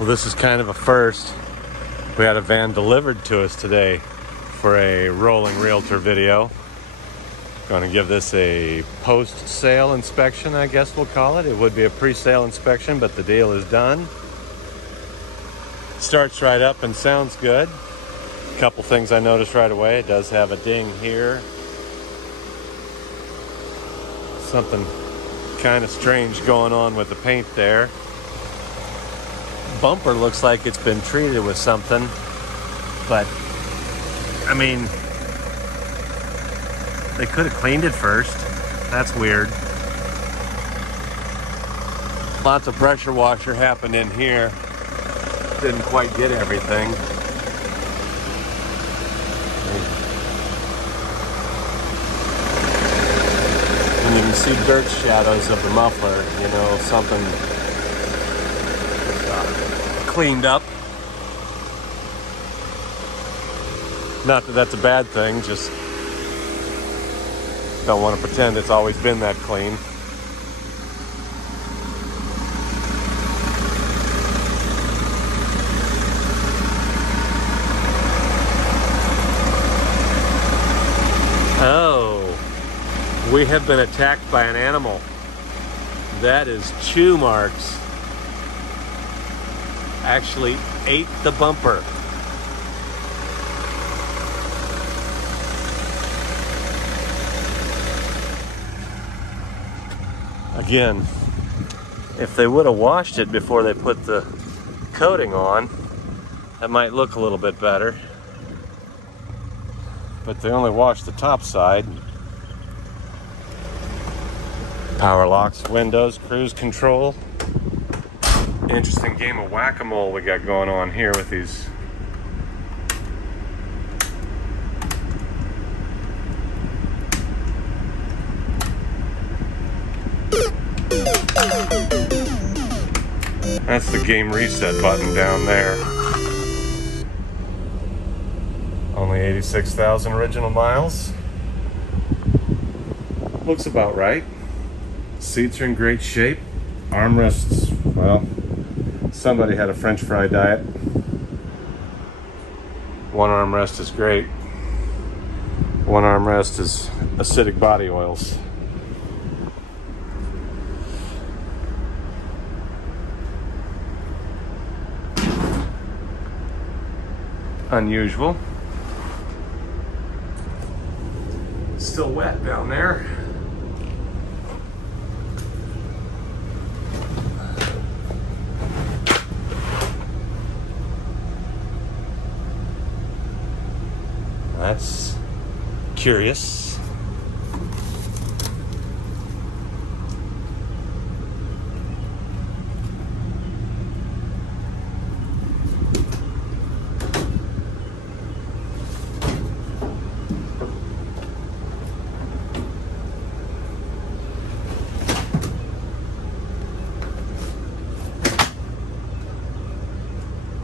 Well, this is kind of a first. We had a van delivered to us today for a Rolling Realtor video. Going to give this a post-sale inspection, I guess we'll call it. It would be a pre-sale inspection, but the deal is done. Starts right up and sounds good. A couple things I noticed right away. It does have a ding here. Something kind of strange going on with the paint there. Bumper looks like it's been treated with something, but I mean, they could have cleaned it first. That's weird. Lots of pressure washer happened in here. Didn't quite get everything. And you can see dirt shadows of the muffler, you know, something cleaned up. Not that that's a bad thing, just don't want to pretend it's always been that clean. Oh, we have been attacked by an animal. That is chew marks. Actually ate the bumper. Again, if they would have washed it before they put the coating on, that might look a little bit better. But they only washed the top side. Power locks, windows, cruise control. Interesting game of whack-a-mole we got going on here with these. That's the game reset button down there. Only 86,000 original miles. Looks about right. Seats are in great shape. Armrests, well, somebody had a French fry diet. One armrest is great. One armrest is acidic body oils. Unusual. Still wet down there. That's curious.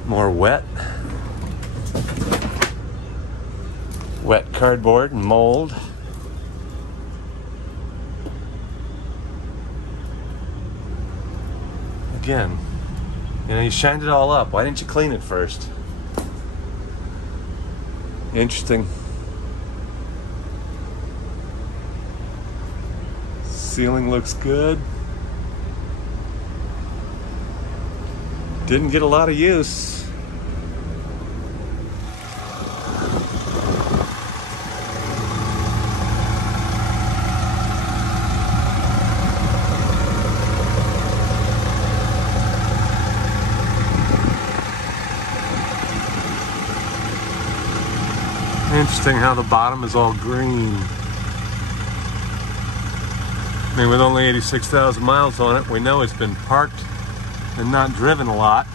More wet. Wet cardboard and mold. Again, you know, you shined it all up. Why didn't you clean it first? Interesting. Ceiling looks good. Didn't get a lot of use. Interesting how the bottom is all green. I mean, with only 86,000 miles on it, we know it's been parked and not driven a lot.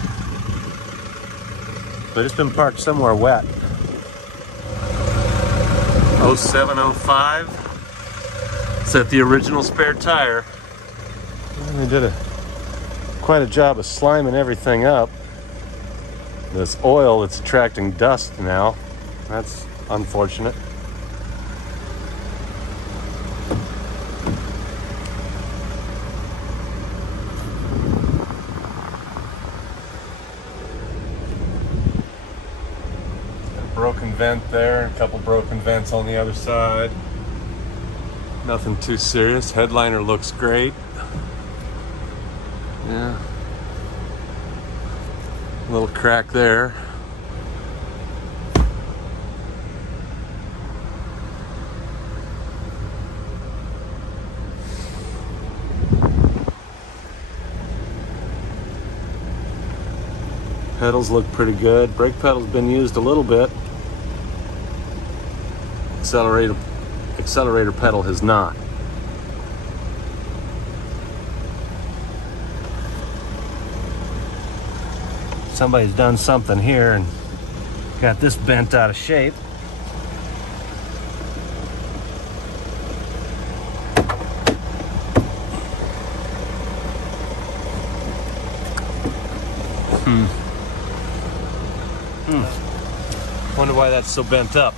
But it's been parked somewhere wet. 0705. Is that the original spare tire? And they did quite a job of sliming everything up. This oil, it's attracting dust now. That's unfortunate. broken vent there, a couple broken vents on the other side. Nothing too serious. Headliner looks great. Yeah. A little crack there. Pedals look pretty good. Brake pedal's been used a little bit. Accelerator pedal has not. Somebody's done something here and got this bent out of shape. Wonder why that's so bent up.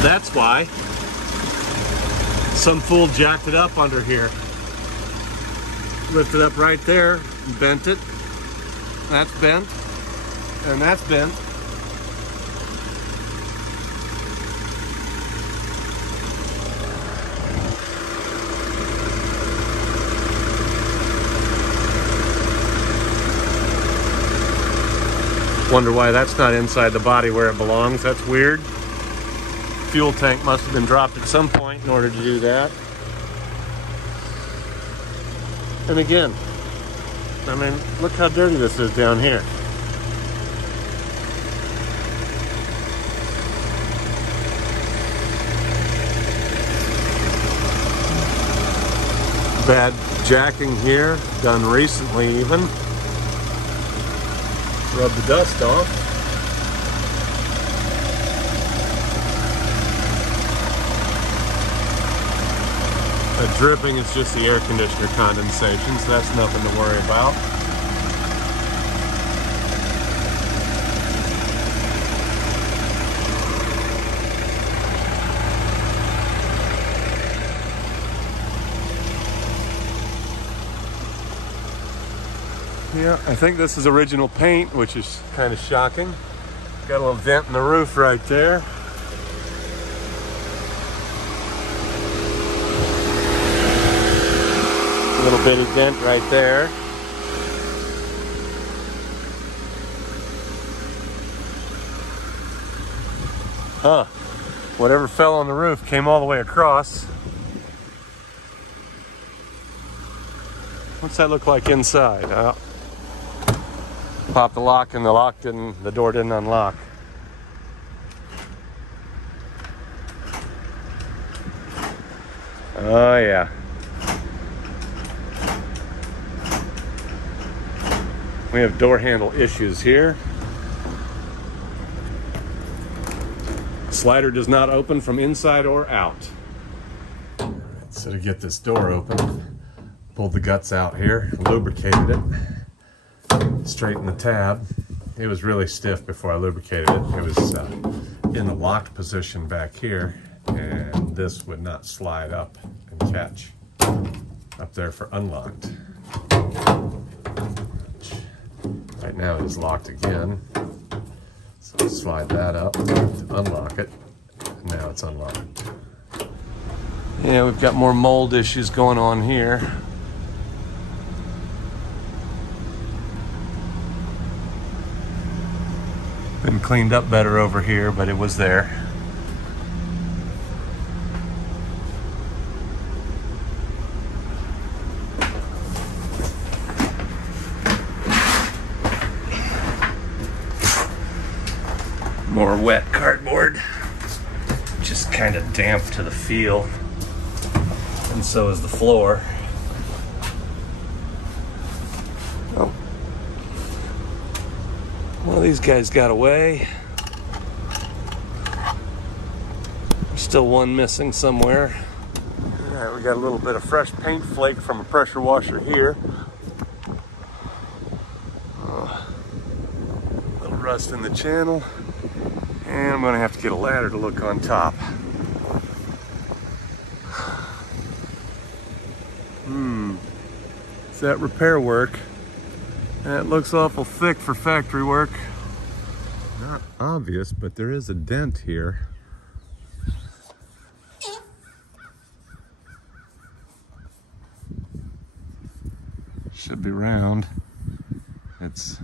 That's why. Some fool jacked it up under here. Lifted up right there and bent it. That's bent. And that's bent. Wonder why that's not inside the body where it belongs. That's weird. Fuel tank must have been dropped at some point in order to do that. And again, I mean, look how dirty this is down here. Bad jacking here, done recently even. Rub the dust off. The dripping is just the air conditioner condensation, so that's nothing to worry about. Yeah, I think this is original paint, which is kind of shocking. Got a little dent in the roof right there. A little bitty dent right there. Huh. Whatever fell on the roof came all the way across. What's that look like inside? Popped the lock and the door didn't unlock. Oh yeah. We have door handle issues here. Slider does not open from inside or out. So to get this door open, pulled the guts out here, lubricated it. Straighten the tab. It was really stiff before I lubricated it. It was in the locked position back here, and this would not slide up and catch up there for unlocked. Right now it is locked again, so I'll slide that up to unlock it. Now it's unlocked. Yeah, we've got more mold issues going on here. Been cleaned up better over here, but it was there. More wet cardboard. Just kind of damp to the feel. And so is the floor. Oh. Well, these guys got away. There's still one missing somewhere. All right, we got a little bit of fresh paint flake from a pressure washer here. A little rust in the channel. And I'm gonna have to get a ladder to look on top. It's that repair work. And it looks awful thick for factory work. Not obvious, but there is a dent here. Should be round. It's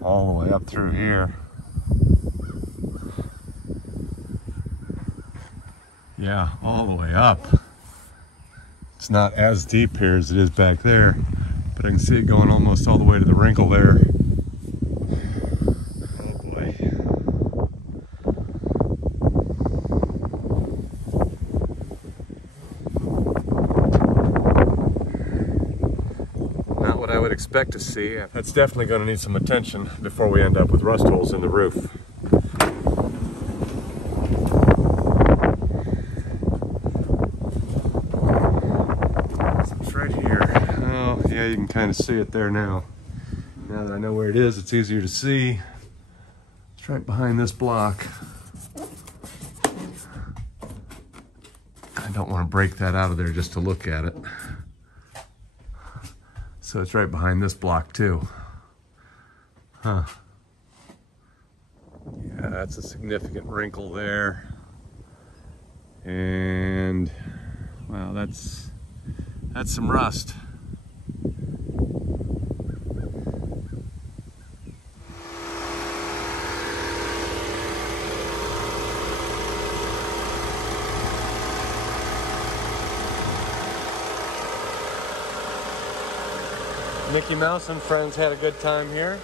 all the way up through here. Yeah, all the way up. It's not as deep here as it is back there, but I can see it going almost all the way to the wrinkle there. Oh boy. Not what I would expect to see. That's definitely going to need some attention before we end up with rust holes in the roof. Yeah, you can kind of see it there now. Now that I know where it is, it's easier to see. It's right behind this block. I don't want to break that out of there just to look at it. So it's right behind this block too. Huh. Yeah, that's a significant wrinkle there. And, well, that's some rust. Mickey Mouse and friends had a good time here.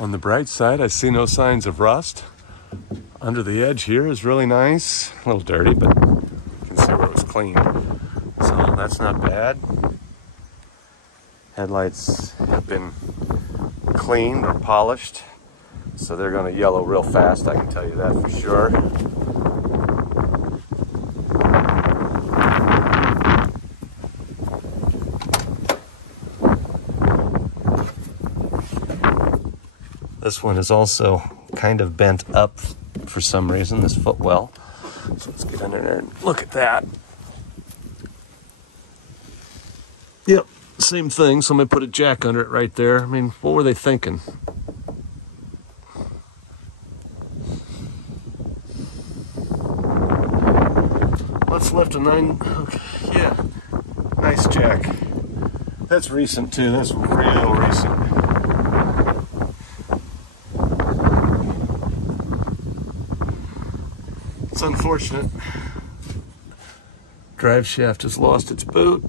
On the bright side, I see no signs of rust. Under the edge here is really nice. A little dirty, but you can see where it was cleaned. So that's not bad. Headlights have been cleaned or polished, so they're going to yellow real fast, I can tell you that for sure. This one is also kind of bent up for some reason, this footwell. So let's get under there and look at that. Yep, same thing. Somebody put a jack under it right there. I mean, what were they thinking? Let's lift a 9. Okay, yeah, nice jack. That's recent too. That's real recent. It's unfortunate. Drive shaft has lost its boot.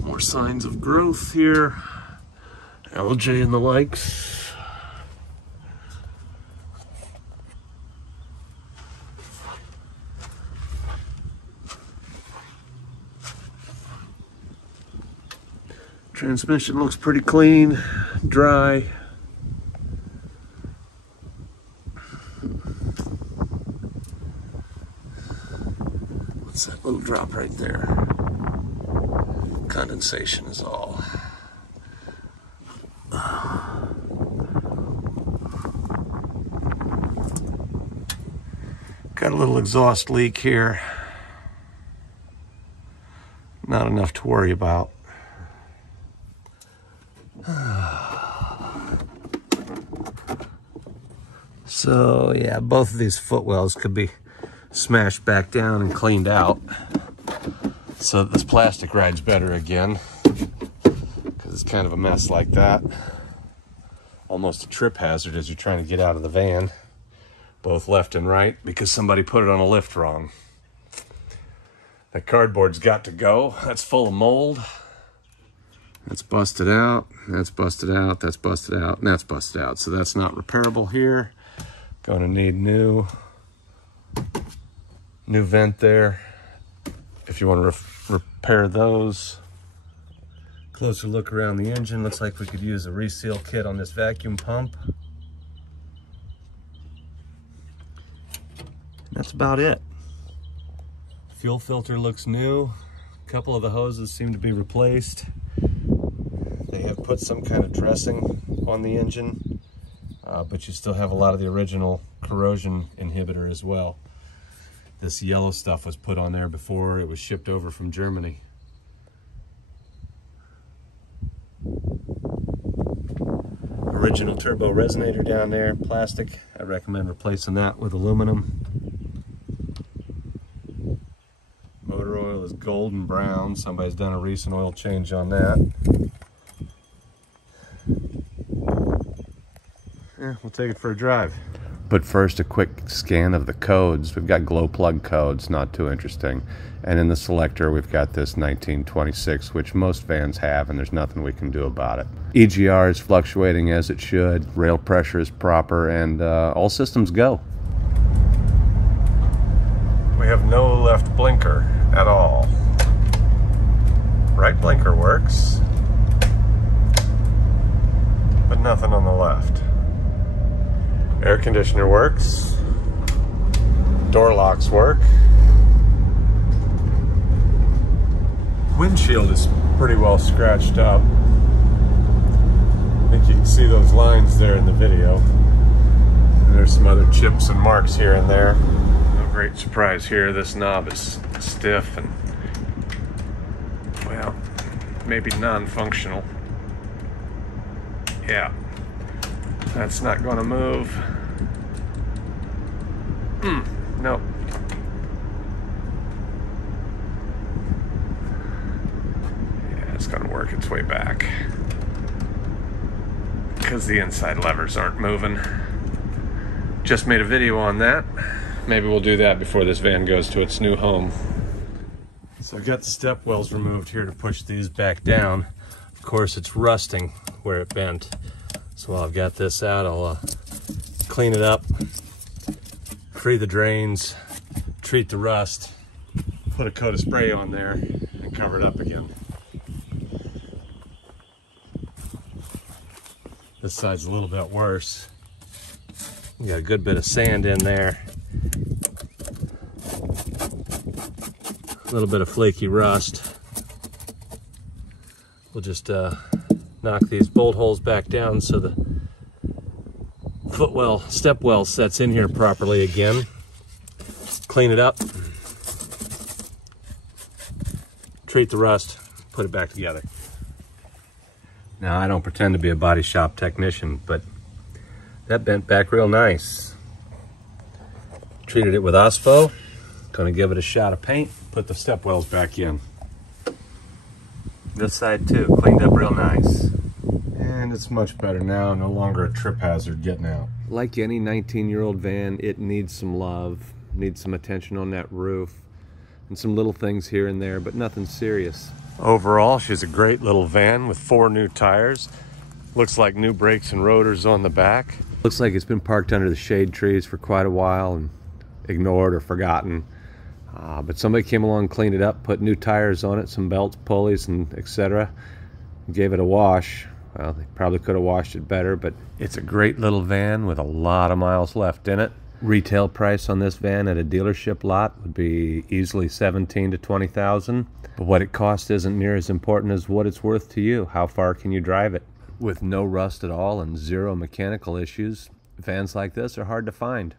More signs of growth here. LJ and the likes. Transmission looks pretty clean, dry. What's that little drop right there? Condensation is all. Got a little exhaust leak here. Not enough to worry about. So yeah, both of these footwells could be smashed back down and cleaned out so that this plastic rides better again, because it's kind of a mess like that. Almost a trip hazard as you're trying to get out of the van, both left and right, because somebody put it on a lift wrong. That cardboard's got to go. That's full of mold. That's busted out, that's busted out, that's busted out, and that's busted out. So that's not repairable here. Going to need new vent there if you want to repair those. Closer look around the engine. Looks like we could use a reseal kit on this vacuum pump. That's about it. Fuel filter looks new. A couple of the hoses seem to be replaced. They have put some kind of dressing on the engine, but you still have a lot of the original corrosion inhibitor as well. This yellow stuff was put on there before it was shipped over from Germany. Original turbo resonator down there, plastic. I recommend replacing that with aluminum. Motor oil is golden brown. Somebody's done a recent oil change on that. Yeah, we'll take it for a drive. But first, a quick scan of the codes. We've got glow plug codes, not too interesting. And in the selector, we've got this 1926, which most vans have, and there's nothing we can do about it. EGR is fluctuating as it should. Rail pressure is proper, and all systems go. We have no left blinker at all. Right blinker works, but nothing on the left. Air conditioner works. Door locks work. Windshield is pretty well scratched up. I think you can see those lines there in the video. And there's some other chips and marks here and there. No great surprise here. This knob is stiff and, well, maybe non-functional. Yeah. That's not going to move. Nope. Yeah, it's going to work its way back because the inside levers aren't moving. Just made a video on that. Maybe we'll do that before this van goes to its new home. So I've got the step wells removed here to push these back down. Of course, it's rusting where it bent. So while I've got this out, I'll clean it up, free the drains, treat the rust, put a coat of spray on there, and cover it up again. This side's a little bit worse. We got a good bit of sand in there. A little bit of flaky rust. We'll just knock these bolt holes back down so the footwell, step well sets in here properly again. Clean it up. Treat the rust, put it back together. Now, I don't pretend to be a body shop technician, but that bent back real nice. Treated it with OSPO. Gonna give it a shot of paint, put the step wells back in. This side too, cleaned up real nice. And it's much better now, no longer a trip hazard getting out. Like any 19-year-old van, it needs some love, needs some attention on that roof, and some little things here and there, but nothing serious. Overall, she's a great little van with 4 new tires. Looks like new brakes and rotors on the back. Looks like it's been parked under the shade trees for quite a while and ignored or forgotten. But somebody came along, cleaned it up, put new tires on it, some belts, pulleys, and etc. Gave it a wash. Well, they probably could have washed it better, but it's a great little van with a lot of miles left in it. Retail price on this van at a dealership lot would be easily $17,000 to $20,000. But what it costs isn't near as important as what it's worth to you. How far can you drive it? With no rust at all and 0 mechanical issues, vans like this are hard to find.